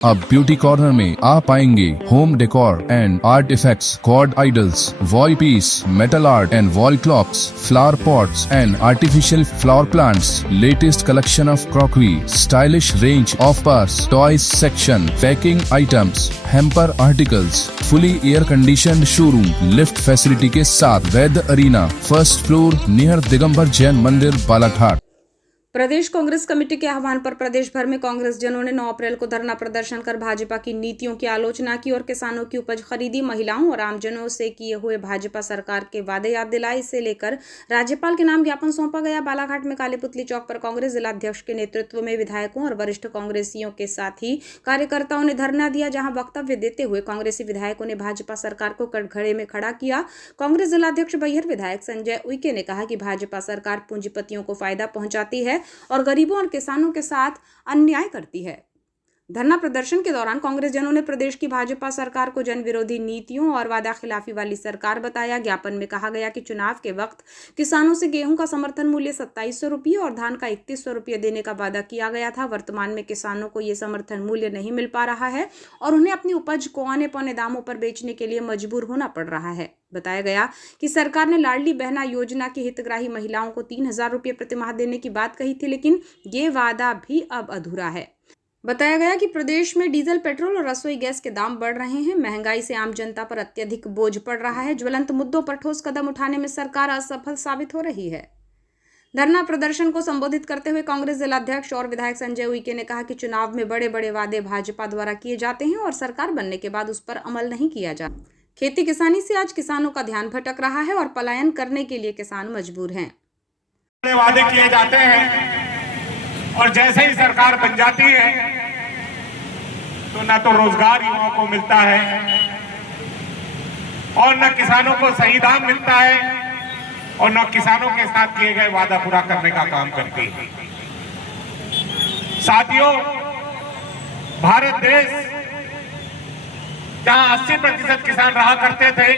अब beauty corner में आप पाएंगे home decor and art effects, cord idols, wall piece, metal art and wall clocks, flower pots and artificial flower plants, latest collection of crockery, stylish range of purse, toys section, packing items, hamper articles, fully air conditioned showroom, lift facility के साथ Vaidya arena, first floor near Digambar Jain Mandir, Balaghat. प्रदेश Congress committee के आह्वान पर प्रदेश भर में कांग्रेस जनों ने 9 अप्रैल को धरना प्रदर्शन कर भाजपा की नीतियों की आलोचना की और किसानों की उपज खरीदी, महिलाओं और आमजनों से किए हुए भाजपा सरकार के वादे याद दिलाए। इसे लेकर राज्यपाल के नाम ज्ञापन सौंपा गया। बालाघाट में काली पुतली चौक पर कांग्रेस जिलाध्यक्ष के नेतृत्व में विधायकों और वरिष्ठ कांग्रेसियों के साथ ही कार्यकर्ताओं ने धरना दिया, जहां वक्तव्य देते हुए कांग्रेसी विधायकों ने भाजपा सरकार को कटघरे में खड़ा किया। कांग्रेस जिलाध्यक्ष बैहर विधायक संजय उइके ने कहा कि भाजपा सरकार पूंजीपतियों को फायदा पहुंचाती है और गरीबों और किसानों के साथ अन्याय करती है। धरना प्रदर्शन के दौरान कांग्रेस जनों ने प्रदेश की भाजपा सरकार को जन विरोधी नीतियों और वादा खिलाफी वाली सरकार बताया। ज्ञापन में कहा गया कि चुनाव के वक्त किसानों से गेहूं का समर्थन मूल्य 2700 रुपये और धान का 3100 रुपये देने का वादा किया गया था। वर्तमान में किसानों को ये समर्थन मूल्य नहीं मिल पा रहा है और उन्हें अपनी उपज को औने पौने दामों पर बेचने के लिए मजबूर होना पड़ रहा है। बताया गया कि सरकार ने लाडली बहना योजना की हितग्राही महिलाओं को 3000 रुपये प्रतिमाह देने की बात कही थी, लेकिन ये वादा भी अब अधूरा है। बताया गया कि प्रदेश में डीजल, पेट्रोल और रसोई गैस के दाम बढ़ रहे हैं। महंगाई से आम जनता पर अत्यधिक बोझ पड़ रहा है। ज्वलंत मुद्दों पर ठोस कदम उठाने में सरकार असफल साबित हो रही है। धरना प्रदर्शन को संबोधित करते हुए कांग्रेस जिलाध्यक्ष और विधायक संजय उइके ने कहा कि चुनाव में बड़े बड़े वादे भाजपा द्वारा किए जाते हैं और सरकार बनने के बाद उस पर अमल नहीं किया जाता। खेती किसानी से आज किसानों का ध्यान भटक रहा है और पलायन करने के लिए किसान मजबूर हैं। वादे किए जाते हैं और जैसे ही सरकार बन जाती है तो न तो रोजगार युवाओं को मिलता है और न किसानों को सही दाम मिलता है और न किसानों के साथ किए गए वादा पूरा करने का काम करती है। साथियों, भारत देश जहां 80% किसान रहा करते थे,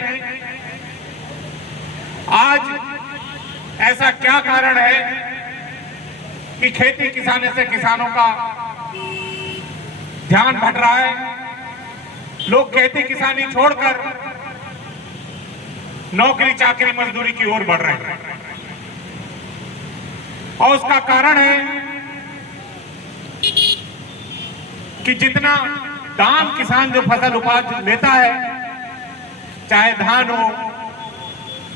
आज ऐसा क्या कारण है कि खेती किसानी से किसानों का ध्यान भट रहा है। लोग खेती किसानी छोड़कर नौकरी चाकरी मजदूरी की ओर बढ़ रहे हैं और उसका कारण है कि जितना दाम किसान जो फसल उपज लेता है, चाहे धान हो,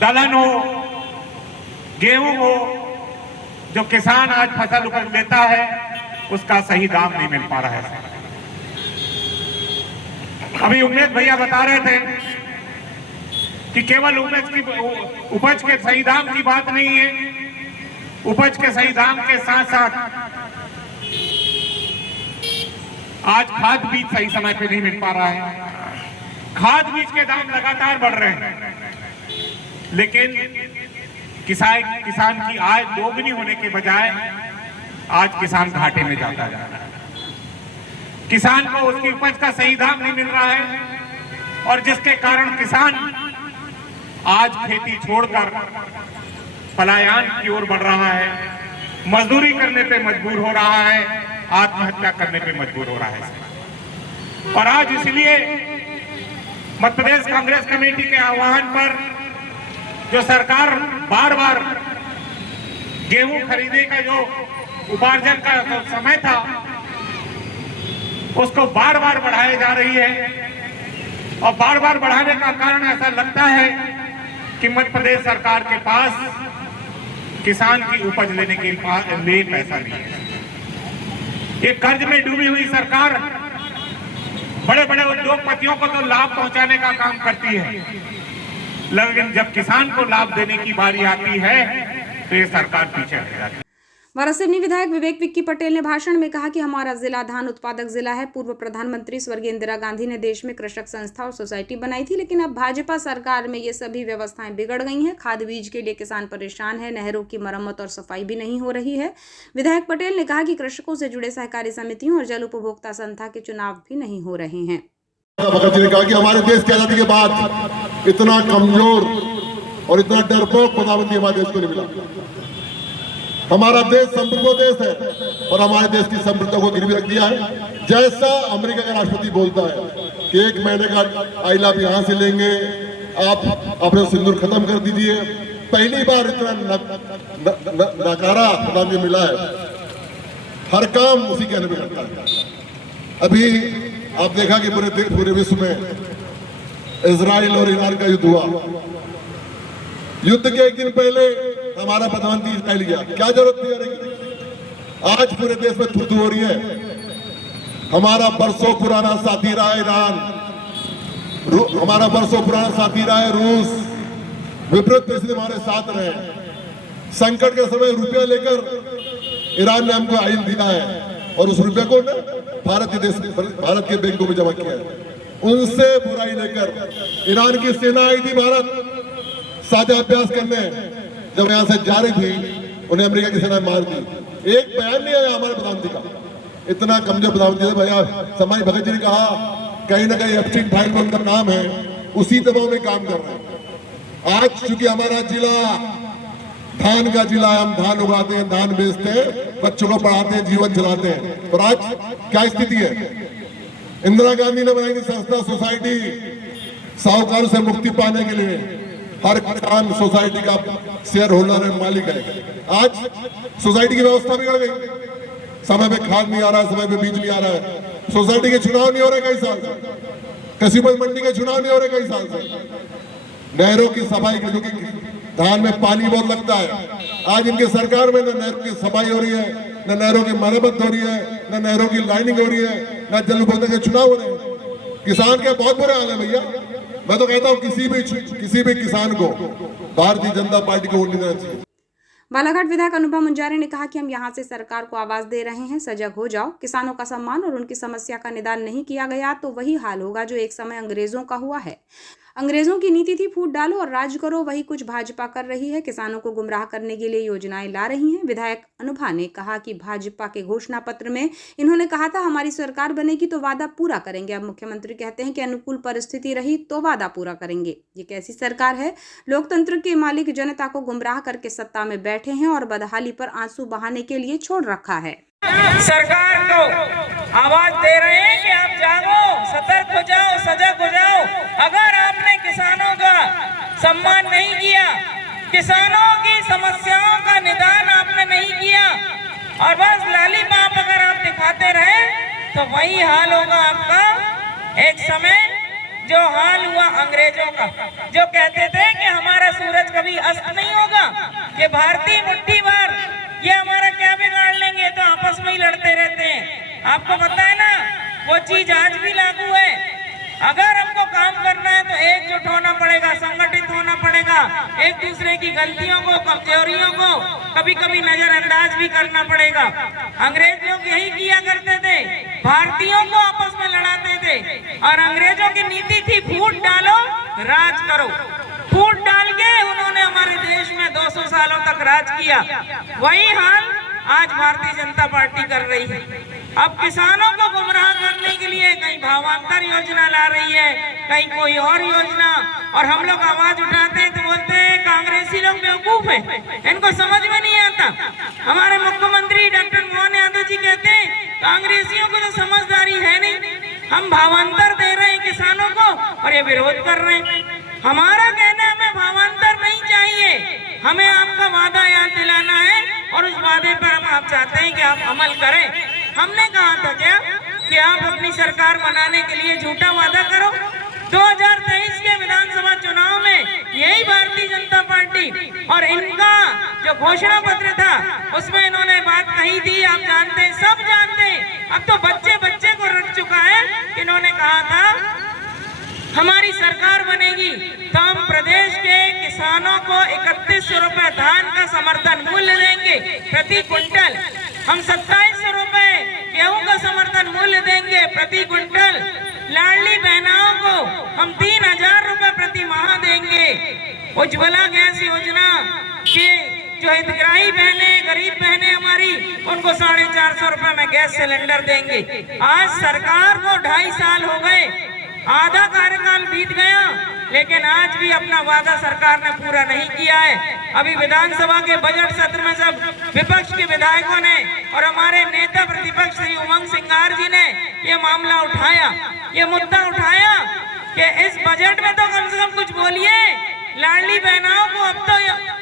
दलहन हो, गेहूं हो, जो किसान आज फसल उपज लेता है उसका सही दाम नहीं मिल पा रहा है। अभी उमेश भैया बता रहे थे कि केवल उपज के सही दाम की बात नहीं है, उपज के सही दाम के साथ साथ आज खाद बीज सही समय पे नहीं मिल पा रहा है। खाद बीज के दाम लगातार बढ़ रहे हैं, लेकिन किसान की आय दोगुनी होने के बजाय आज किसान घाटे में जाता जा रहा है। किसान को उसकी उपज का सही दाम नहीं मिल रहा है और जिसके कारण किसान आज खेती छोड़कर पलायन की ओर बढ़ रहा है, मजदूरी करने पे मजबूर हो रहा है, आत्महत्या करने पे मजबूर हो रहा है। और आज इसलिए मध्य प्रदेश कांग्रेस कमेटी के आह्वान पर जो सरकार बार बार गेहूं खरीदने का जो उपार्जन का समय था उसको बार बार बढ़ाई जा रही है और बार बार बढ़ाने का कारण ऐसा लगता है कि मध्य प्रदेश सरकार के पास किसान की उपज लेने के लिए पैसा नहीं है। ये कर्ज में डूबी हुई सरकार बड़े बड़े उद्योगपतियों को तो लाभ पहुंचाने का काम करती है, लेकिन जब किसान को लाभ देने की बारी आती है तो ये सरकार पीछे हट जाती है। वारासिवनी विधायक विवेक विक्की पटेल ने भाषण में कहा कि हमारा जिला धान उत्पादक जिला है। पूर्व प्रधानमंत्री स्वर्गीय इंदिरा गांधी ने देश में कृषक संस्था और सोसाइटी बनाई थी, लेकिन अब भाजपा सरकार में ये सभी व्यवस्थाएं बिगड़ गई हैं। खाद बीज के लिए किसान परेशान है, नहरों की मरम्मत और सफाई भी नहीं हो रही है। विधायक पटेल ने कहा कि कृषकों से जुड़े सहकारी समितियों और जल उपभोक्ता संस्था के चुनाव भी नहीं हो रहे हैं। भगत जी ने कहा कि हमारे देश की आजादी के बाद इतना कमजोर और इतना डरपोक प्रधानमंत्री हमारे देश को नहीं मिला। हमारा देश समृद्ध देश है और हमारे देश की समृद्धता को गिरवी रख दिया है। जैसा अमेरिका का राष्ट्रपति बोलता है कि 1 महीने का आइला आप यहां से लेंगे, आप अपने सिंदूर खत्म कर दीजिए, पहली बार इतना नकारा प्रधानमंत्री मिला है। हर काम उसी कहने में करता है। अभी आप देखा कि पूरे विश्व में इजराइल और ईरान का युद्ध हुआ। युद्ध के एक दिन पहले हमारा प्रधानमंत्री इजराइल गया, क्या जरूरत थी जाने की? आज पूरे देश में थू हो रही है। हमारा बरसों पुराना साथी रहा है ईरान, हमारा बरसों पुराना साथी रहा है रूस, विपरीत परिस्थिति हमारे साथ रहे। संकट के समय रुपया लेकर ईरान ने हमको आइन दिया है और उस रुपये को भारत के बैंकों में जमा किया है। उनसे बुराई लेकर ईरान की सेना आई थी भारत साझा अभ्यास करने, जब यहां से जा रही थी उन्हें अमेरिका की सेना मार दी। एक बयान नहीं आया हमारे प्रधानमंत्री का। इतना कमजोर प्रधानमंत्री भैया समाई भगत जी ने कहा कहीं ना कहीं एप्स्टीन फाइल में उनका नाम है, उसी दबाव में काम कर रहे हैं। आज चूंकि हमारा जिला धान का जिला है, हम धान उगाते हैं, धान बेचते हैं, बच्चों को पढ़ाते हैं, जीवन चलाते हैं। और आज क्या स्थिति है? इंदिरा गांधी ने बनाई थी संस्था सोसाइटी, साहूकारों से मुक्ति पाने के लिए। हर किसान सोसाइटी का शेयर होल्डर है, मालिक है। आज सोसाइटी की व्यवस्था बिगड़ गई, समय पे खाद नहीं आ रहा है, समय पे बीज नहीं आ रहा है, सोसाइटी के चुनाव नहीं हो रहे कई साल से, कृषि उपज मंडी के चुनाव नहीं हो रहे कई साल से, नहरों की सफाई, क्योंकि धान में पानी बहुत लगता है। आज इनकी सरकार में न नहरों की सफाई हो रही है, न नहरों की मरम्मत हो रही है, न नहरों की लाइनिंग हो रही है, न जल विभाग के चुनाव हो रहे हैं। किसान के बहुत बुरे हाल है भैया। मैं तो कहता हूँ किसी भी किसान को भारतीय जनता पार्टी को वोट नहीं देना चाहिए। बालाघाट विधायक अनुभव मुंजारे ने कहा कि हम यहां से सरकार को आवाज दे रहे हैं, सजग हो जाओ। किसानों का सम्मान और उनकी समस्या का निदान नहीं किया गया तो वही हाल होगा जो एक समय अंग्रेजों का हुआ है। अंग्रेजों की नीति थी फूट डालो और राज करो, वही कुछ भाजपा कर रही है। किसानों को गुमराह करने के लिए योजनाएं ला रही हैं। विधायक अनुभा ने कहा कि भाजपा के घोषणा पत्र में इन्होंने कहा था हमारी सरकार बनेगी तो वादा पूरा करेंगे। अब मुख्यमंत्री कहते हैं कि अनुकूल परिस्थिति रही तो वादा पूरा करेंगे। ये कैसी सरकार है? लोकतंत्र के मालिक जनता को गुमराह करके सत्ता में बैठे हैं और बदहाली पर आंसू बहाने के लिए छोड़ रखा है। सरकार को आवाज दे रहे हैं कि आप जागो, सतर्क हो जाओ, सजग हो जाओ। अगर आपने किसानों का सम्मान नहीं किया, किसानों की समस्याओं का निदान आपने नहीं किया और बस लाली बाप अगर आप दिखाते रहे तो वही हाल होगा आपका। एक समय जो हाल हुआ अंग्रेजों का, जो कहते थे कि हमारा सूरज कभी अस्त नहीं होगा, ये भारतीय मुट्ठी भर ये हमारा क्या बिगाड़ लेंगे, तो आपस में ही लड़ते रहते हैं। आपको पता है ना, वो चीज आज भी लागू है। अगर हमको काम करना है तो एकजुट होना पड़ेगा, संगठित होना पड़ेगा, एक दूसरे की गलतियों को, कमजोरियों को कभी कभी नजरअंदाज भी करना पड़ेगा। अंग्रेज लोग यही किया करते थे, भारतीयों को आपस में लड़ाते थे और अंग्रेजों की नीति थी फूट डालो राज करो। फूट डाल के उन्होंने हमारे देश में 200 सालों तक राज किया। वही हाल आज भारतीय जनता पार्टी कर रही है। अब किसानों को गुमराह करने के लिए कहीं भावांतर योजना ला रही है, कहीं कोई और योजना, और हम लोग आवाज उठाते हैं तो बोलते हैं कांग्रेसी लोग बेवकूफ है, इनको समझ में नहीं आता। हमारे मुख्यमंत्री डॉक्टर मोहन यादव जी कहते हैं कांग्रेसियों को तो समझदारी है नहीं, हम भावांतर दे रहे हैं किसानों को और ये विरोध कर रहे हैं। हमारा कहना है हमें भावांतर नहीं चाहिए, हमें आपका वादा याद दिलाना है और उस वादे पर हम आप चाहते हैं कि आप अमल करें। हमने कहा था क्या कि आप अपनी सरकार बनाने के लिए झूठा वादा करो। 2023 के विधानसभा चुनाव में यही भारतीय जनता पार्टी और इनका जो घोषणा पत्र था उसमें इन्होंने बात कही थी, आप जानते हैं, सब जानते हैं। अब तो बच्चे बच्चे को रट चुका है। इन्होंने कहा था हमारी सरकार बनेगी तो हम प्रदेश के किसानों को 3100 रुपए धान का समर्थन मूल्य देंगे प्रति क्विंटल, हम 2700 रुपए गेहूं का समर्थन मूल्य देंगे प्रति क्विंटल, लाडली बहनाओं को हम 3000 रुपए प्रति माह देंगे, उज्ज्वला गैस योजना के जो हितग्राही बहने, गरीब बहने हमारी, उनको 450 रुपए में गैस सिलेंडर देंगे। आज सरकार को 2.5 साल हो गए, आधा कार्यकाल बीत गया, लेकिन आज भी अपना वादा सरकार ने पूरा नहीं किया है। अभी विधानसभा के बजट सत्र में सब विपक्ष के विधायकों ने और हमारे नेता प्रतिपक्ष श्री उमंग सिंगार जी ने ये मामला उठाया, ये मुद्दा उठाया कि इस बजट में तो कम से कम कुछ बोलिए, लाडली बहनाओं को अब तो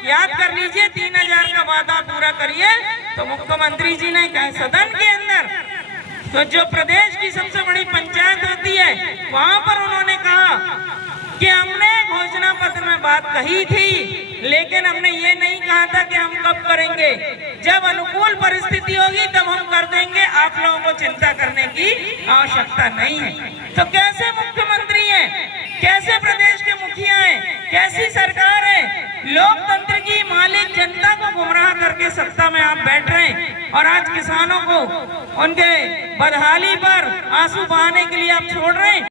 याद कर लीजिए, 3000 का वादा पूरा करिए। तो मुख्यमंत्री जी ने कहा सदन के अंदर, तो जो प्रदेश की सबसे बड़ी पंचायत होती है वहां पर उन्होंने कहा कि हमने घोषणा पत्र में बात कही थी, लेकिन हमने ये नहीं कहा था कि हम कब करेंगे, जब अनुकूल परिस्थिति होगी तब हम कर देंगे, आप लोगों को चिंता करने की आवश्यकता नहीं है। तो कैसे मुख्यमंत्री हैं, कैसे प्रदेश के मुखिया हैं, कैसी सरकार है, लोकतंत्र की मालिक जनता को गुमराह करके सत्ता में आप बैठ रहे हैं और आज किसानों को उनके बदहाली पर आंसू बहाने के लिए आप छोड़ रहे हैं।